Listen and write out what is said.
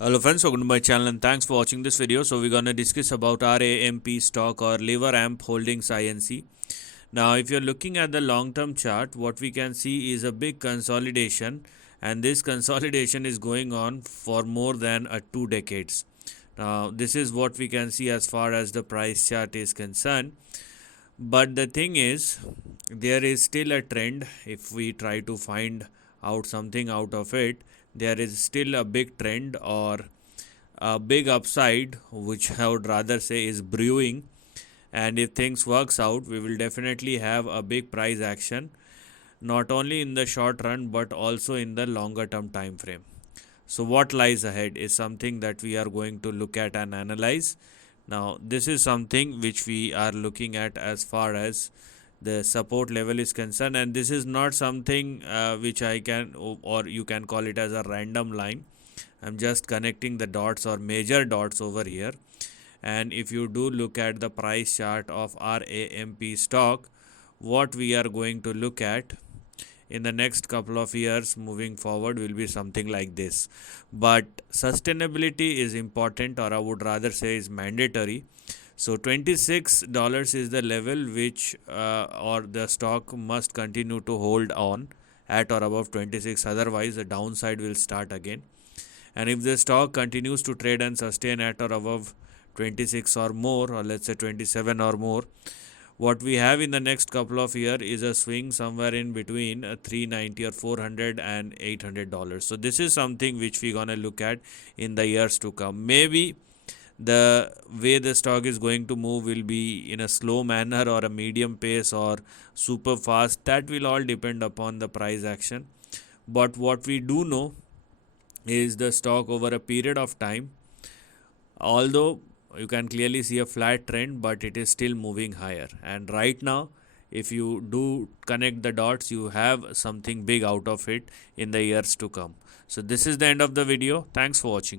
Hello friends, welcome to my channel and thanks for watching this video. So we're going to discuss about RAMP stock or Liveramp Holdings INC. Now if you're looking at the long term chart, what we can see is a big consolidation, and this consolidation is going on for more than 2 decades. Now this is what we can see as far as the price chart is concerned. But the thing is, there is still a trend. If we try to find out something out of it, there is still a big trend or a big upside, which I would rather say is brewing. And if things works out, we will definitely have a big price action, not only in the short run but also in the longer term time frame. So what lies ahead is something that we are going to look at and analyze. Now this is something which we are looking at as far as the support level is concerned, and this is not something which I can, or you can call it as a random line. I'm just connecting the dots or major dots over here. And if you do look at the price chart of RAMP stock, what we are going to look at in the next couple of years moving forward will be something like this. But sustainability is important, or I would rather say is mandatory. So $26 is the level which or the stock must continue to hold on at or above 26, otherwise the downside will start again. And if the stock continues to trade and sustain at or above 26 or more, or let's say 27 or more, what we have in the next couple of years is a swing somewhere in between 390 or 400 and $800. So this is something which we're gonna look at in the years to come. Maybe the way the stock is going to move will be in a slow manner or a medium pace or super fast. That will all depend upon the price action. But what we do know is the stock over a period of time, although you can clearly see a flat trend, but it is still moving higher. And right now, if you do connect the dots, you have something big out of it in the years to come. So this is the end of the video. Thanks for watching.